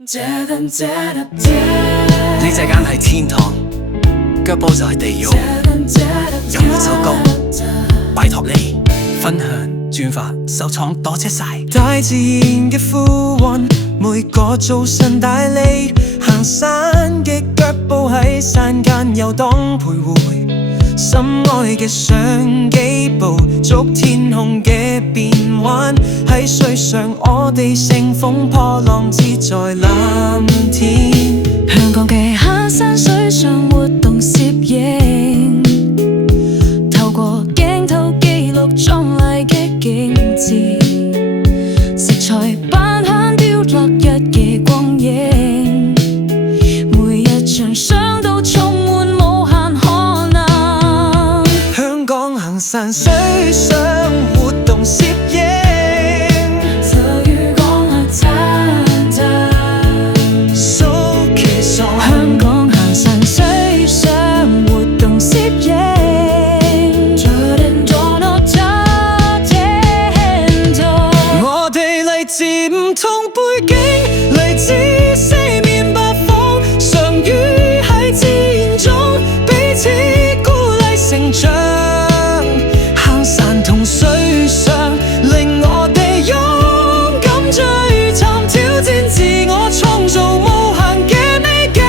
呢隻間係天堂，腳步就係地獄。有呢首歌，拜託你分享、轉發、收藏，多謝晒。大自然嘅呼喚，每個早晨帶你行山嘅腳步喺山間遊蕩徘徊，心愛嘅相機捕捉天空嘅變幻，喺水上我哋乘風破浪，自在藍天。香港嘅行山水上活動攝影，透過鏡頭記錄壯麗嘅景緻，色彩扮香雕落日夜光影，每一張相都充滿無限可能。香港行山水上活動攝影，特與講下讚讚。香港行山水上活動攝影，我哋嚟自唔同背景，嚟自四面八方，相遇喺自然中，彼此鼓勵成長。行山同水上，令我哋勇敢追尋，挑戰自我，創造無限嘅美景。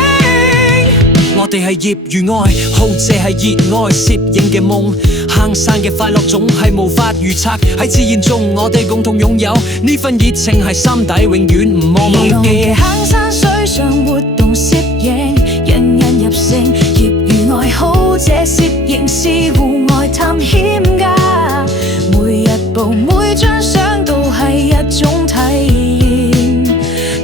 我哋係業餘愛好者，係熱愛攝影嘅夢。行山嘅快樂總係無法預測，喺自然中我哋共同擁有呢份熱情，係心底永遠唔忘記。行山水上活動攝影，人人入勝，業餘愛好者攝影師戶外探險家，每一步每張相都係一種體驗，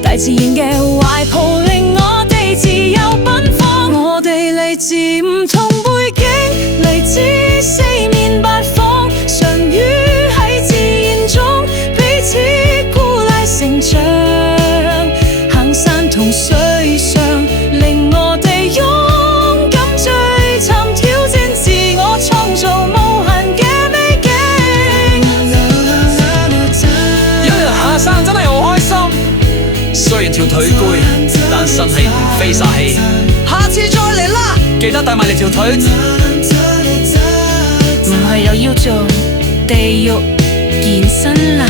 大自然嘅懷抱令我哋自由奔放。我哋嚟自唔同背景，嚟自四面八方，相遇喺自然中，彼此鼓勵成長。行山同水上，令我哋勇敢追尋，挑戰自我，創造無限嘅美景。一日下山真係好開心，雖然條腿攰，但身體唔飛晒氣。下次再嚟啦，記得帶埋你條腿。唔係又要做地獄健身啦。